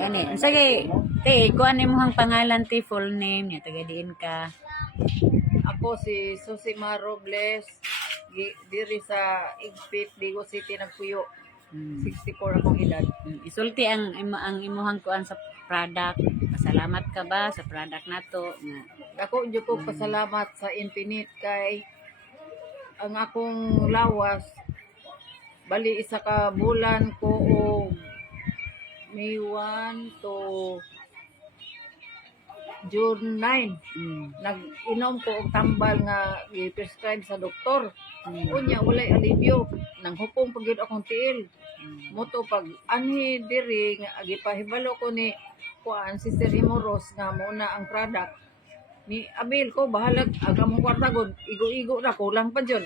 Ani, sige, te, kuan imong pangalan ti full name niya taga diin ka. Ako si Susi Marobles, diri sa Igpit, Digo City, Nagpuyo. 64 akong edad. Isulti ang imuhang kuan sa product. Pasalamat ka ba sa product nato nga Ako jud ko pasalamat sa Infinite kay ang akong lawas bali isa ka bulan ko og May 1 to June 9. Nag-inom ko og tambal nga i-prescribe sa doktor. Unya walay alibyo, nang hupong pagyud akong tiil. Moto pag anhi diri nga gipahibalo ko ni kuan si Sir Himoros nga muna ang product. Ni abil ko bahalag aga mong kwarta gud igo-igo ra kulang pa jud.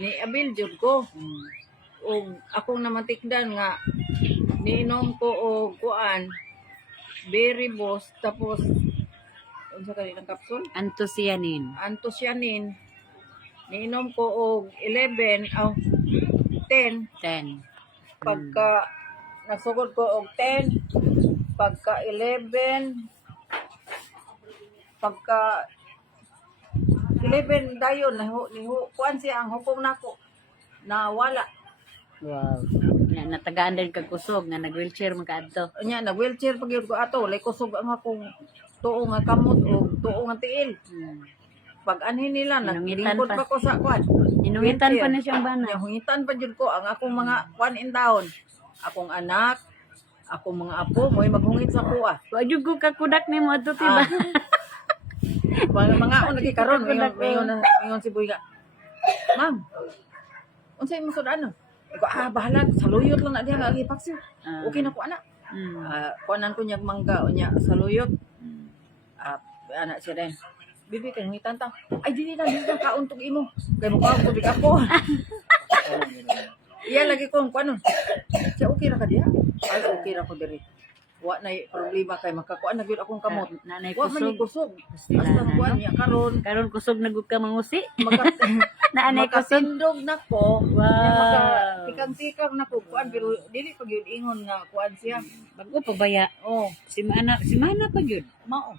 Ni abil jud ko. Og akong namatikdan nga niinom ko og kuan berry boss tapos unsa kani lang kapsul Anthocyanin niinom ko og 10 10. pagka nasugod ko og 10 pagka 11 pagka 11 dayon niho kuan siya ang hukong nako na wala. Wow. Na natagaan din kag kusog nga nag-wheelchair man kaadto. Nya na wheelchair pagyud ko ato lay kusog ang akong tuo nga kamot o tuo nga tiil. Pag anhin nila naglingkod pa ko sa kwan. Inungitan pa na siyang bana. Hungitan pa jud ko ang akong mga kwan in town. Akong anak, akong mga apo mo'y maghungit sa kuha. Wa jud ko kakudak nimo adto ti ba? Mga lagi karon mingon si Boy nga. Ma'am. Unsay mo sudano? Ko bahala saluyot lang na diha nga gipaksil. Okay na ko ana. Kuanan ko niya mangga unya saluyot. Anak siya din. Bibi kay ngitan ta. Ay dili na kauntog imo. Kay mo ko tubig ako. Iya lagi ko kuanon. Siya okay ra ka diha? Ay okay ra ko diri. Wa na problema kay makakuan na gyud akong kamot. Nanay Wa man ni kusog. kusog. Basta kuan niya Karon kusog na gud ka mangusi. Nanay kusog. Makasindog na ko. Wow. Tikang-tikang na ko kuan pero dili pa gyud ingon nga kuan siya. Bago pa baya. Oh, Si mana pa gyud. mao.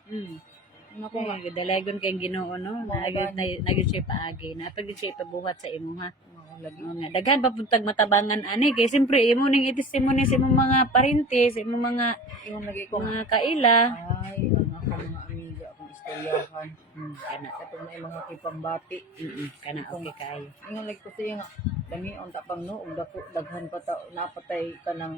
Nako nga. Dalagon kay Ginoo no. Nagyud siya paagi. Napagid siya pabuhat sa imo ha. Lagi. Oo nga, daghan pa puntag matabangan ani kay siyempre imo ning i-testimony sa imong mga parente, sa imong mga Ingon lagi ko nga. mga kaila. Ay, ang ako mga amiga akong istoryahan. Kana. Katong may mga kipambati. Kana okay kayo. Ingon lagi ko siya nga. Dami ang tapang no, og daghan pa ta napatay ka ng